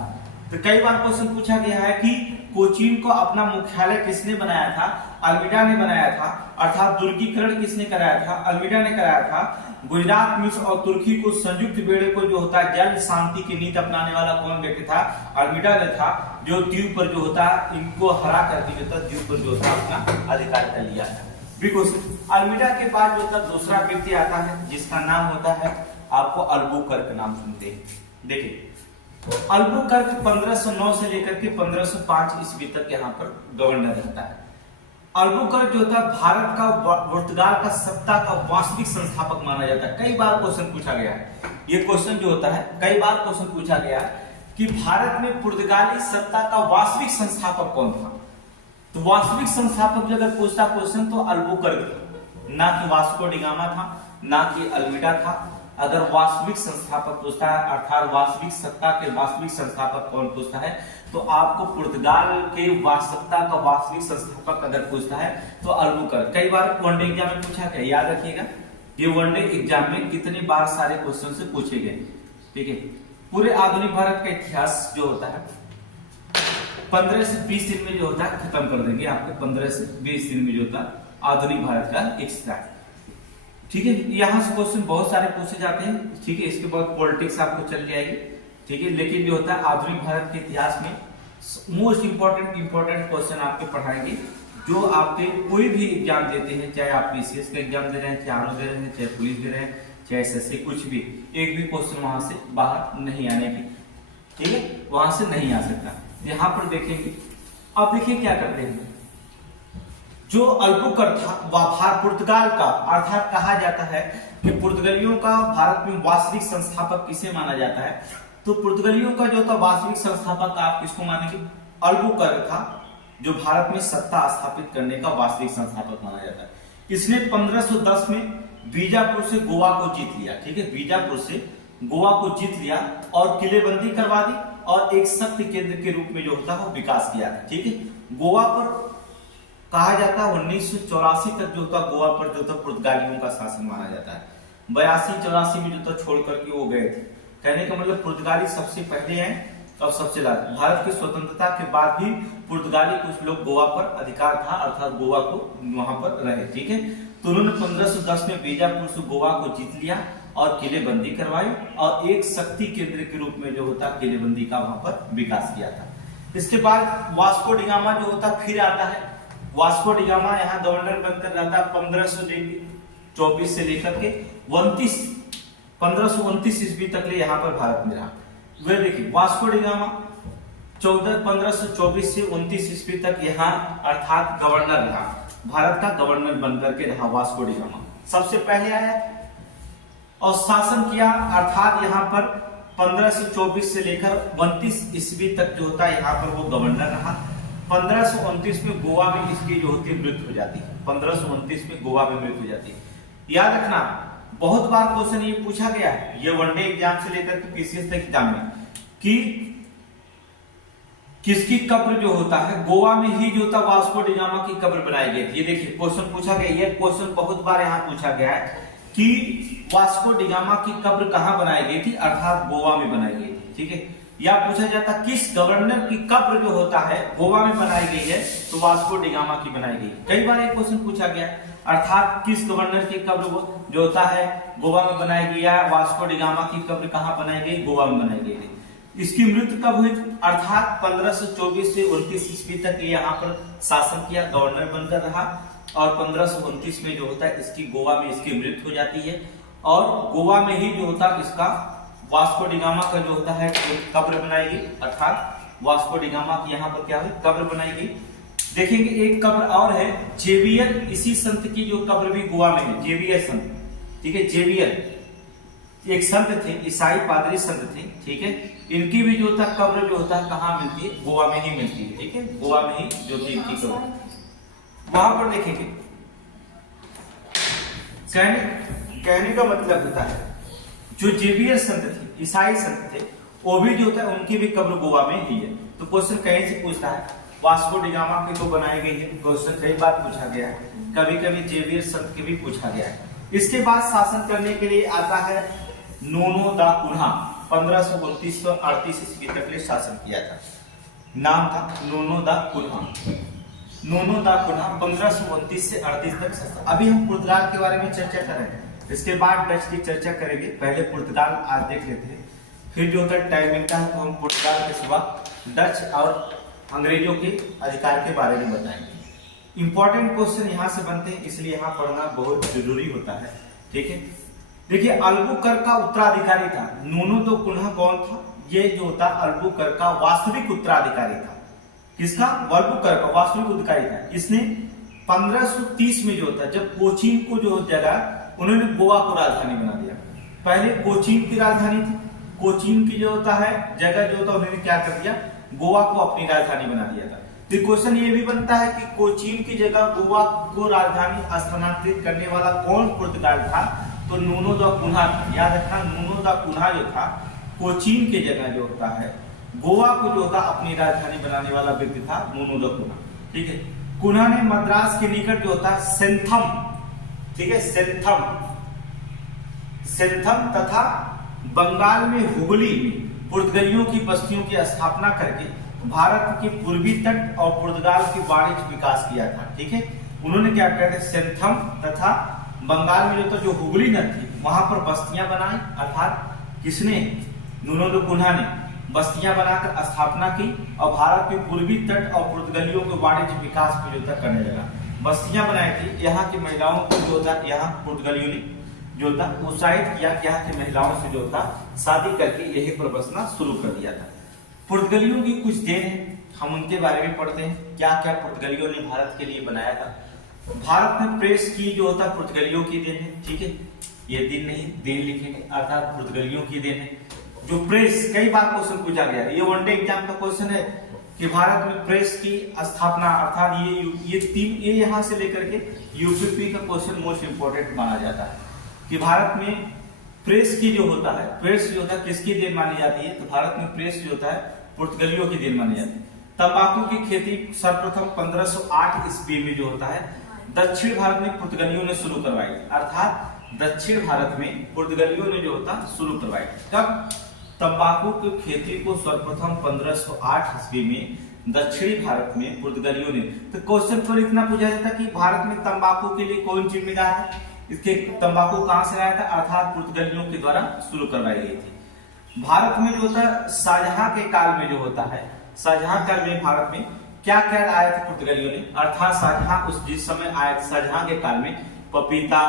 तो कई बार क्वेश्चन पूछा गया है कि कोचीन को अपना मुख्यालय किसने बनाया था, अल्मीडा ने बनाया था, अर्थात दुर्गीकरण किसने कराया था, अल्मीडा ने कराया था। गुजरात, मिस्र और तुर्की को संयुक्त बेड़े को जो होता है जल शांति की नीति अपनाने वाला कौन व्यक्ति था, अल्मीडा ने था, जो द्वीप पर जो होता है इनको हरा करके जो था द्वीप पर जो होता अपना अधिकार कर लिया था। अल्मीडा के बाद जो था दूसरा व्यक्ति आता है जिसका नाम होता है, आपको अल्बुकर्क नाम सुनते हैं। देखिए अल्बुकर्क 1509 से लेकर के 1505 ईस्वी तक यहाँ पर गवर्नर रहता है। अल्बुकर्क जो था भारत का पुर्तगाल का सत्ता का वास्तविक संस्थापक माना जाता है। कई बार क्वेश्चन पूछा गया है, ये क्वेश्चन जो होता है कई बार क्वेश्चन पूछा गया है कि भारत में पुर्तगाली सत्ता का वास्तविक संस्थापक कौन था। तो वास्तविक संस्थापक जो अगर पूछता क्वेश्चन तो अल्बुकर्क था, ना कि वास्को डी गामा था, ना कि अल्मीडा था। अगर वास्तविक संस्थापक पूछता है अर्थात वास्तविक सत्ता के वास्तविक संस्थापक कौन पूछता है तो आपको पुर्तगाल के सत्ता का वास्तविक संस्थापक अगर पूछता है तो अल्बुकर्क। कई बार वनडे एग्जाम में पूछा गया, याद रखिएगा ये वनडे एग्जाम में कितनी बार सारे क्वेश्चन से पूछे गए। ठीक है, पूरे आधुनिक भारत का इतिहास जो होता है 15 से 20 दिन में जो होता है खत्म कर देंगे आपके, 15 से 20 दिन में जो होता है आधुनिक भारत का एक्स्ट्रा। ठीक है, यहाँ से क्वेश्चन बहुत सारे पूछे जाते हैं। ठीक है, इसके बाद पॉलिटिक्स आपको चल जाएगी। ठीक है, लेकिन जो होता है आधुनिक भारत के इतिहास में मोस्ट इंपॉर्टेंट क्वेश्चन आपके पढ़ाएंगे जो आपके कोई भी एग्जाम देते हैं, चाहे आप पीसीएस का एग्जाम दे रहे हैं, चाहे आरओ दे रहे हैं, चाहे पुलिस दे रहे हैं, चाहे एसएससी, कुछ भी एक भी क्वेश्चन वहां से बाहर नहीं आने की। ठीक है, वहां से नहीं आ सकता। यहाँ पर देखेंगे, अब देखिए क्या करते हैं। जो अल्बुकर्क था वह पुर्तगाल का अर्थात कहा जाता है कि पुर्तगालियों का भारत में वास्तविक संस्थापक किसे माना जाता है, तो पुर्तगालियों का जो था वास्तविक संस्थापक आप किसको मानेंगे, अल्बुकर्क था, जो भारत में सत्ता स्थापित करने का वास्तविक संस्थापक माना जाता है। इसने 1510 में बीजापुर से गोवा को जीत लिया। ठीक है, बीजापुर से गोवा को जीत लिया और किलेबंदी करवा दी और एक शक्ति केंद्र के रूप में जो होता है विकास किया था। ठीक है, गोवा पर कहा जाता है 1984 तक जो था गोवा पर जो था पुर्तगालियों का शासन माना जाता है। 82-84 में जो था छोड़ करके वो गए थे। कहने का मतलब पुर्तगाली सबसे पहले हैं और सबसे लास्ट। भारत की स्वतंत्रता के बाद भी पुर्तगाली कुछ लोग गोवा पर अधिकार था, अर्थात गोवा को वहां पर रहे। ठीक है, तो उन्होंने 1510 में बीजापुर से गोवा को जीत लिया और किलेबंदी करवाई और एक शक्ति केंद्र के रूप में जो होता किलेबंदी का वहां पर विकास किया था। इसके बाद वास्को डी गामा जो होता फिर आता है। वास्को डी गामा यहाँ गवर्नर बनकर रहता 1524 से लेकर के 1529 ईस्वी तक ले यहाँ पर भारत में रहा। वे देखिए वास्को डी गामा 1524 से 29 ईस्वी तक यहाँ अर्थात गवर्नर रहा, भारत का गवर्नर बनकर के रहा वास्को डी गामा। सबसे पहले आया और शासन किया, अर्थात यहाँ पर 1524 से लेकर 29 ईस्वी तक जो होता है यहाँ पर वो गवर्नर रहा। 1529 में गोवा में इसकी जो होती है मृत्यु हो जाती है। 1529 में गोवा में मृत्यु हो जाती है। याद रखना, बहुत बार क्वेश्चन ये पूछा गया है, ये वनडे एग्जाम से लेकर के पीसीएस तक एग्जाम में, कि किसकी कब्र जो होता है गोवा में ही जो था वास्को डी गामा की कब्र बनाई गई थी। ये देखिए क्वेश्चन पूछा गया, ये क्वेश्चन बहुत बार यहाँ पूछा गया है कि वास्को डी गामा की कब्र कहाँ बनाई गई थी, अर्थात गोवा में बनाई गई थी। ठीक है, या पूछा जाता किस गवर्नर की कब्र जो होता है गोवा में बनाई गई है, तो वास्को डी गामा की बनाई गई। कई बार एक क्वेश्चन पूछा गया, अर्थात किस गवर्नर की कब्र जो होता है गोवा में बनाई गई है, वास्को डी गामा की कब्र कहाँ बनाई गई, गोवा में बनाई गई। इसकी मृत्यु कब हुई, अर्थात 1524 से 29 ईस्वी तक ये यहाँ पर शासन किया, गवर्नर बनकर रहा और 1529 में जो होता है इसकी गोवा में इसकी मृत्यु हो जाती है और गोवा में ही जो होता है इसका वास्को डी गामा का जो होता है कब्र बनाई गई, अर्थात वास्को डी गामा की यहाँ पर क्या हुई, कब्र बनाई गई। देखेंगे एक कब्र और है जेवियर, इसी संत की जो कब्र भी गोवा में है, जेवियर संत। ठीक है, जेवियर एक संत थे, ईसाई पादरी संत थे। ठीक है, इनकी भी जो था कब्र जो होता है कहाँ मिलती है, गोवा में ही मिलती है। ठीक है, गोवा में ही जो थी इनकी कब्र, वहां पर देखेंगे। कहने का मतलब होता है जो जेवियर संत थे, ईसाई संत थे, वो भी जो होता है उनकी भी कब्र गोवा में ही है। तो क्वेश्चन कहीं से पूछता है वास्को डी गामा की तो बनाई गई है, क्वेश्चन कई बार पूछा गया है। कभी कभी जेवियर शब्द के भी पूछा गया है। इसके बाद शासन करने के लिए आता है नोनो दा कुन्हा, 1529 से 38 ईस्वी तक के शासन किया था। नाम था नोनो दा कुन्हा। नोनो दा कुन्हा 1529 से 38 तक शासन। अभी हम पुर्तगाल के बारे में चर्चा कर रहे हैं, इसके बाद डच की चर्चा करेंगे। पहले पुर्तगाल आज देख लेते हैं, फिर जो होता है टाइम मिलता है तो हम पुर्तगाल के सिवा डच और अंग्रेजों के अधिकार के बारे में बताएंगे। इंपॉर्टेंट क्वेश्चन यहाँ से बनते हैं, इसलिए यहाँ पढ़ना बहुत जरूरी होता है। ठीक है, देखिए अल्बुकर्क का उत्तराधिकारी था। नोनो दो कुन्हा कौन था? ये जो होता अल्बुकर्क का वास्तविक उत्तराधिकारी था। किसका? अल्बुकर्क का वास्तविक उत्तराधिकारी था। इसने 1530 में जो होता जब कोचीन को जो जगह उन्होंने गोवा को राजधानी बना दिया। पहले कोचीन की राजधानी थी, कोचीन की जो होता है जगह जो होता उन्होंने क्या कर दिया, गोवा को अपनी राजधानी बना दिया था। तो क्वेश्चन ये भी बनता है कि कोचीन की जगह गोवा को राजधानी स्थानांतरित करने वाला कौन पुर्तगाल था? तो नूनो दा कुन्हा। याद रखना, नूनो दा कुन्हा जो था कोचीन की जगह जो होता है गोवा को जो होता अपनी राजधानी बनाने वाला व्यक्ति था नूनो दा कुन्हा। ठीक है, कुन्हा ने मद्रास के निकट जो होता सेंथम, ठीक है, सेंथम तथा बंगाल में हुगली में पुर्तगालियों की बस्तियों की स्थापना करके भारत के पूर्वी तट और पुर्तगाल के वाणिज्य विकास किया था। ठीक है, उन्होंने क्या किया, सेंथम तथा बंगाल में जो था जो हुगली नदी थी वहां पर बस्तियां बनाई। अर्थात किसने? नूनो दा कुन्हा ने बस्तियां बनाकर स्थापना की और भारत के पूर्वी तट और पुर्तगालियों के वाणिज्य विकास को जो था करने लगा। बस्तियां बनाई थी, यहाँ की महिलाओं को जो था यहाँ पुर्तगालियों ने जो था उत्साहित किया कि यहाँ की महिलाओं से जो था शादी करके यही पर बसना शुरू कर दिया था। पुर्तगालियों की कुछ देन है, हम उनके बारे में पढ़ते हैं। क्या क्या पुर्तगालियों ने भारत के लिए बनाया था? भारत में प्रेस की जो होता पुर्तगालियों की देन है। ठीक है, ये दिन नहीं, देन लिखेंगे, अर्थात पुर्तगालियों की देन है। जो प्रेस, कई बार क्वेश्चन पूछा गया, ये वनडे एग्जाम का क्वेश्चन है कि भारत में प्रेस की स्थापना, अर्थात ये तीन, ये यहाँ से लेकर के यूपीपी का क्वेश्चन मोस्ट इंपोर्टेंट माना जाता है कि भारत में प्रेस की जो होता है, प्रेस जो होता है किसकी देन मानी जाती है? तो भारत में प्रेस जो होता है पुर्तगालियों की देन मानी जाती है। तंबाकू की खेती सर्वप्रथम 1508 ईस्वी में जो होता है दक्षिण भारत में पुर्तगालियों ने शुरू करवाई। अर्थात दक्षिण भारत में पुर्तगालियों ने जो होता शुरू करवाई। तब तंबाकू की खेती को सर्वप्रथम 1508 ईस्वी में दक्षिणी भारत में पुर्तगालियों ने, तो क्वेश्चन पर इतना पूछा जाता कि भारत में तंबाकू के लिए कौन जिम्मेदार है? इसके तंबाकू कहां से आया था? अर्थात पुर्तगालियों के द्वारा शुरू करवाई गई थी। भारत में जो होता शाहजहां के काल में जो होता है, शाहजहां काल में भारत में क्या क्या आए थे पुर्तगालियों ने? अर्थात शाहजहां उस जिस समय आए थे, शाहजहां के काल में पपीता,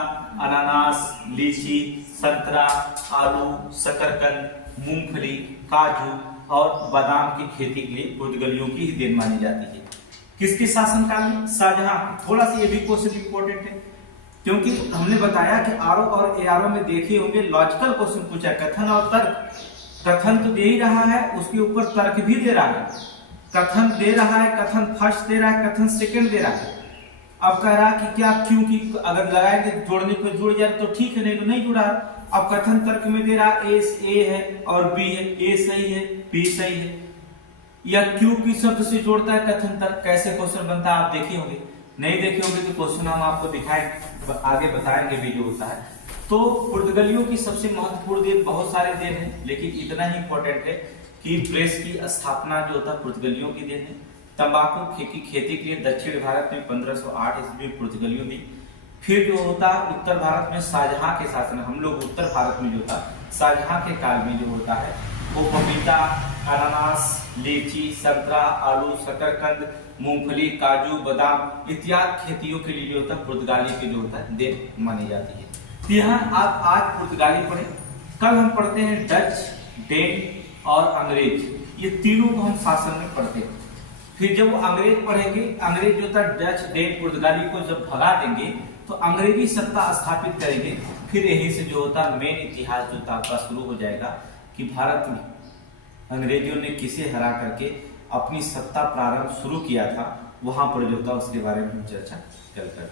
अनानास, लीची, संतरा, आलू, शकरकंद, मूंगफली, काजू और बादाम की खेती के लिए पुर्तगालियों की ही देन मानी जाती है। किसके शासन काल में? शाहजहां। थोड़ा सा ये भी क्वेश्चन इंपॉर्टेंट है क्योंकि हमने बताया कि आरओ और एआरओ में देखे होंगे लॉजिकल क्वेश्चन पूछा, कथन और तर्क। कथन तो दे ही रहा है, उसके ऊपर तर्क भी दे रहा है। कथन दे रहा है, कथन फर्स्ट दे रहा है, कथन सेकंड दे रहा है। अब कह रहा है कि क्या, क्योंकि अगर लगाएंगे जोड़ने पर जुड़ जाए तो ठीक है, नहीं तो नहीं जुड़ा। अब कथन तर्क में दे रहा है ए है और बी है, ए सही है, बी सही है, या क्यों की शब्द से जोड़ता है कथन तर्क। कैसे क्वेश्चन बनता है आप देखे होंगे, नहीं देखे होंगे तो क्वेश्चन हम आपको दिखाएं, आगे बताएंगे भी जो होता है। तो पुर्तगालियों की सबसे महत्वपूर्ण देन, बहुत सारे देन है लेकिन इतना ही इंपॉर्टेंट है कि प्रेस की स्थापना जो होता है पुर्तगालियों की देन है। तंबाकू की खेती के लिए दक्षिण भारत में 1508 ईस्वी में पुर्तगालियों ने। फिर जो होता उत्तर भारत में शाहजहां के शासन, हम लोग उत्तर भारत में जो था शाहजहां के काल में जो होता है वो पपीता, अनानास, लीची, संतरा, आलू, शकरकंद, मूंगफली, काजू, बादाम इत्यादि खेतियों के लिए जो होता है पुर्तगाली की जो होता है देन मानी जाती है। तो यहाँ आप आज पुर्तगाली पढ़े, कल हम पढ़ते हैं डच, डेन और अंग्रेज, ये तीनों को हम शासन में पढ़ते हैं। फिर जब अंग्रेज पढ़ेंगे, अंग्रेज जो था डच, डेन, पुर्तगाली को जब भगा देंगे तो अंग्रेजी सत्ता स्थापित करेंगे। फिर यही से जो होता मेन इतिहास जो था आपका शुरू हो जाएगा कि भारत में अंग्रेजों ने किसे हरा करके अपनी सत्ता प्रारंभ शुरू किया था, वहां पर जो था उसके बारे में हम चर्चा करते हैं।